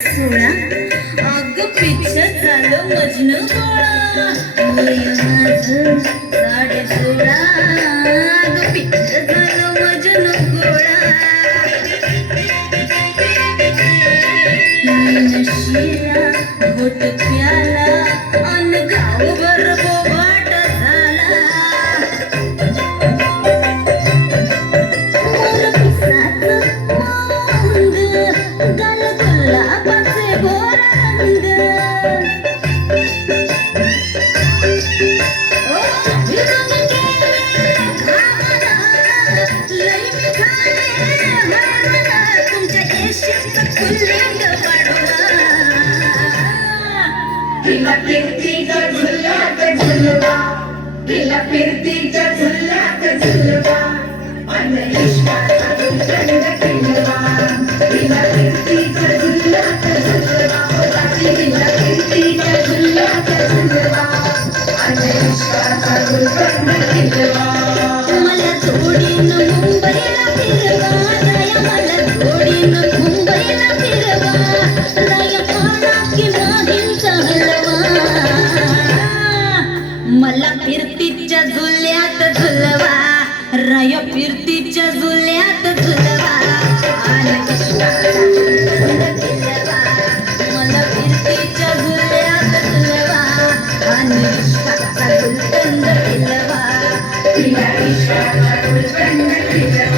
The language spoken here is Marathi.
सोळा अग पिच्छ झालं साडे सोळा। अग झालं गोळा। घोट प्याला तिला फिरतीच्या झुल्यात झुलवा तिला फिरतीच्या झुल्यात झुलवा अन इष्टाचा दुर्गंध किलवा तिला फिरतीच्या झुल्यात झुलवा बाजी तिला फिरतीच्या झुल्यात झुलवा अन इष्टाचा दुर्गंध किलवा मला फिरतीच्या झुल्यात झुलवा. राय फिरतीच्या झुल्यात झुलवा. मला फिरतीच्या झुल्यात झुलवा. आणि कृष्णाचा दुर्गंध तिला इष्टाचा दुर्गंध किलवा.